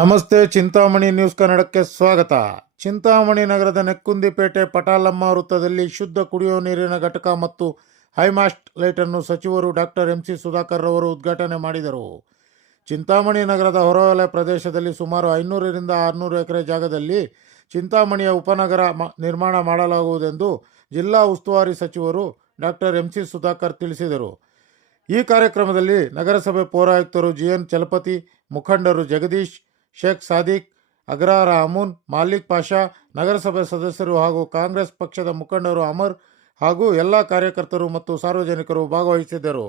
ನಮಸ್ತೆ, ಚಿಂತಾಮಣಿ ನ್ಯೂಸ್ ಕನ್ನಡಕ್ಕೆ ಸ್ವಾಗತ. ಚಿಂತಾಮಣಿ ನಗರದ ನೆಕ್ಕುಂದಿಪೇಟೆ ಪಟಾಲಮ್ಮ ವೃತ್ತದಲ್ಲಿ ಶುದ್ಧ ಕುಡಿಯುವ ನೀರಿನ ಘಟಕ ಮತ್ತು ಹೈಮಾಸ್ಟ್ ಲೈಟನ್ನು ಸಚಿವರು ಡಾಕ್ಟರ್ ಎಂ.ಸಿ. ಸುಧಾಕರ್ ರವರು ಉದ್ಘಾಟನೆ ಮಾಡಿದರು. ಚಿಂತಾಮಣಿ ನಗರದ ಹೊರವಲಯ ಪ್ರದೇಶದಲ್ಲಿ ಸುಮಾರು 500 ರಿಂದ 600 ಎಕರೆ ಜಾಗದಲ್ಲಿ ಚಿಂತಾಮಣಿಯ ಉಪನಗರ ನಿರ್ಮಾಣ ಮಾಡಲಾಗುವುದೆಂದು ಜಿಲ್ಲಾ ಉಸ್ತುವಾರಿ ಸಚಿವರು ಡಾಕ್ಟರ್ ಎಂ.ಸಿ. ಸುಧಾಕರ್ ತಿಳಿಸಿದರು. ಈ ಕಾರ್ಯಕ್ರಮದಲ್ಲಿ ನಗರಸಭೆ ಪೌರಾಯುಕ್ತರು ಜಿ.ಎನ್. ಚಲಪತಿ, ಮುಖಂಡರು ಜಗದೀಶ್, ಶೇಖ್ ಸಾದಿಕ್, ಅಗ್ರಹಾರ ಅಮೂನ್, ಮಾಲಿಕ್ ಪಾಷಾ, ನಗರಸಭೆ ಸದಸ್ಯರು ಹಾಗೂ ಕಾಂಗ್ರೆಸ್ ಪಕ್ಷದ ಮುಖಂಡರು ಅಮರ್ ಹಾಗೂ ಎಲ್ಲ ಕಾರ್ಯಕರ್ತರು ಮತ್ತು ಸಾರ್ವಜನಿಕರು ಭಾಗವಹಿಸಿದ್ದರು.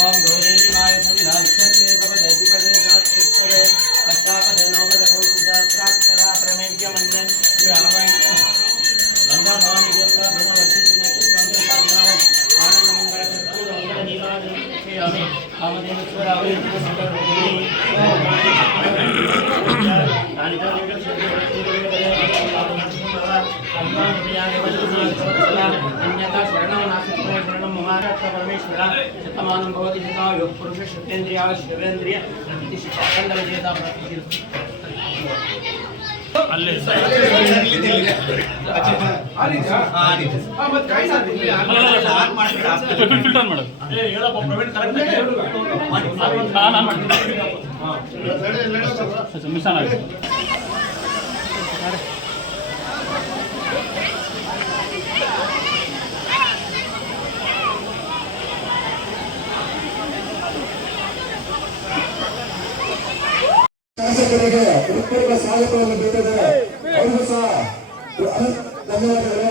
ओम गौरीमाय संविधानक्षत्रे कपदैतिपदे साक्षिस्तरे कष्टापदे नवपदे भूषिताक्षरा प्रमेज्य मन्यन श्रीरामयण गंगा भवानी देवता ब्रह्मवर्षि दिनके स्वामिता दिनव आनंद मंगल कर्पूर मंगल नीलाद्रि के हमें कामदेवेश्वर आवे सुंदर भूमि कालिका देवी अन्यथा शरणं नास्ति शरणं महाराज परमेश्वर शतमानं भवति शतायु पुरुष शतेन्द्रिय शिवेन्द्रिय प्रतिष्ठा जेता ಅಲ್ಲೇ ಫಿಲ್ಟರ್ ಮಾಡೋದು ಹೇಳಪ್ಪ ಪ್ರವೀಣ್ ಕರೆಕ್ಟ್ ನಾನು ಮಾಡ್ತೀನಿ ಮಿಸ್ ಆಗಿದೆ ಶಾಸಕರಿಗೆ ಹೃತ್ಪೂರ್ವಕ ಸ್ವಾಗತವನ್ನು ಬಿಟ್ಟಿದ್ದಾರೆ. ಅವರಿಗೂ ಸಹ ಧನ್ಯವಾದಗಳು.